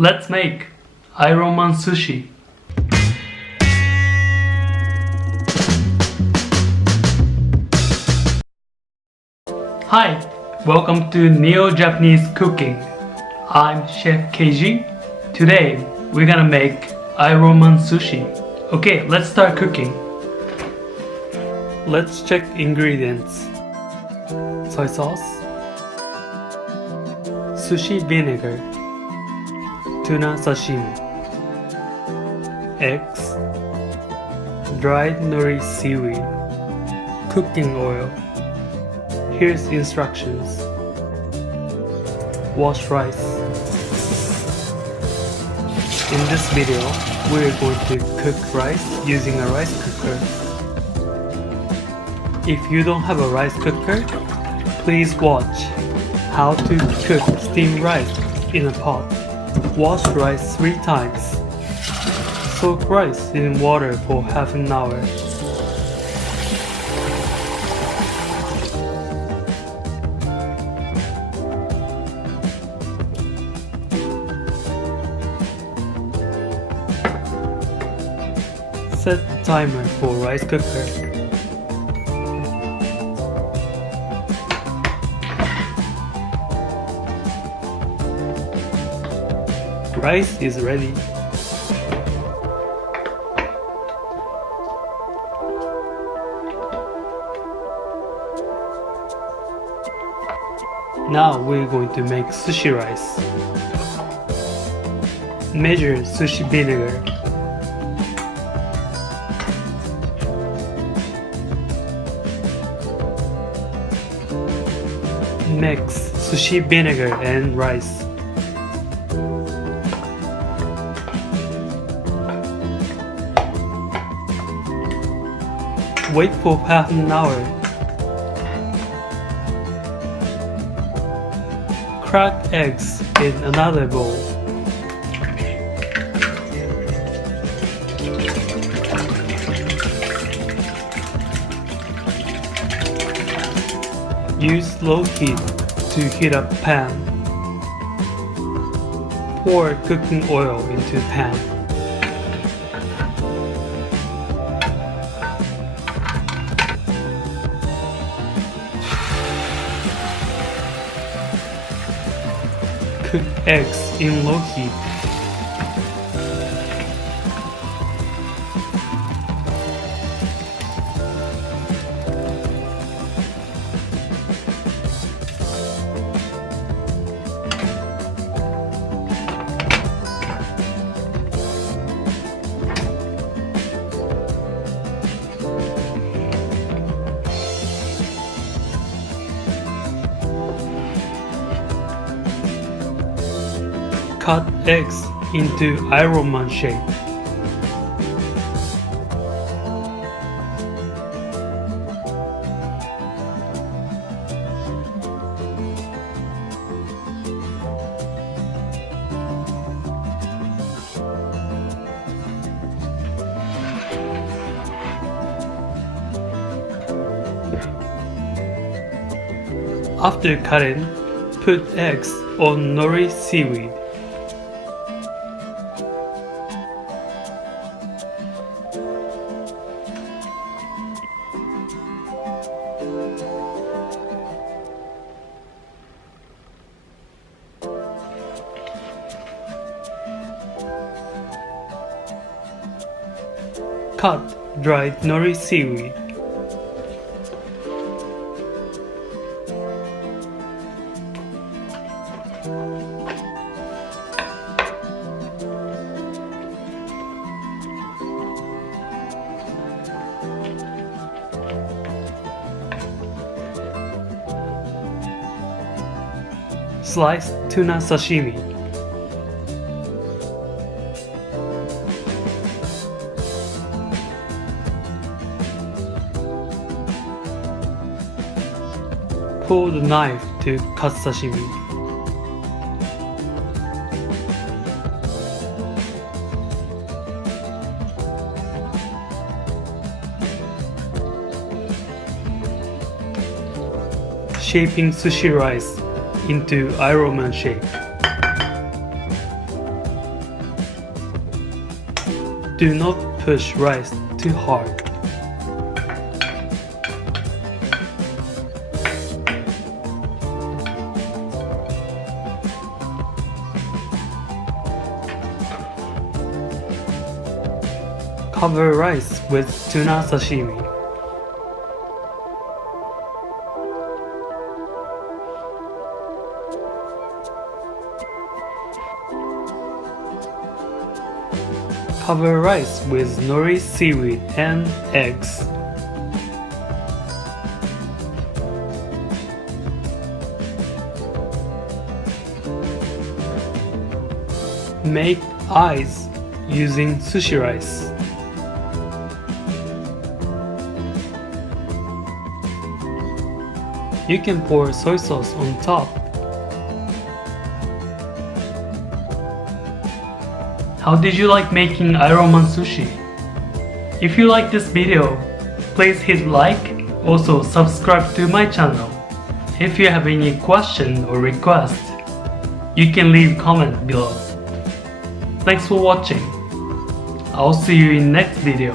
Let's make ramen sushi. Hi, welcome to Neo-Japanese Cooking. I'm Chef Keiji. Today we're gonna make ramen sushi. Okay, let's start cooking. Let's check ingredients. Soy sauce, sushi vinegar, tuna sashimi, eggs, dried nori seaweed, cooking oil. Here's instructions. Wash rice. In this video, we're going to cook rice using a rice cooker. If you don't have a rice cooker, please watch how to cook steamed rice in a pot. Wash rice 3 times. Soak rice in water for half an hour. Set timer for rice cooker. Rice is ready. Now we're going to make sushi rice. Measure sushi vinegar. Mix sushi vinegar and rice. Wait for half an hour. Crack eggs in another bowl. Use low heat to heat up pan. Pour cooking oil into pan. Cook eggs in low heat. Cut eggs into ramen shape. After cutting, put eggs on nori seaweed. Cut dried nori seaweed. Sliced tuna sashimi. Pull the knife to cut sashimi. Shaping sushi rice into ramen shape. Do not push rice too hard. Cover rice with tuna sashimi. Cover rice with nori, seaweed, and eggs. Make eyes using sushi rice. You can pour soy sauce on top. How did you like making ramen sushi? If you like this video, please hit like, also subscribe to my channel. If you have any question or request, you can leave comment below. Thanks for watching. I'll see you in next video.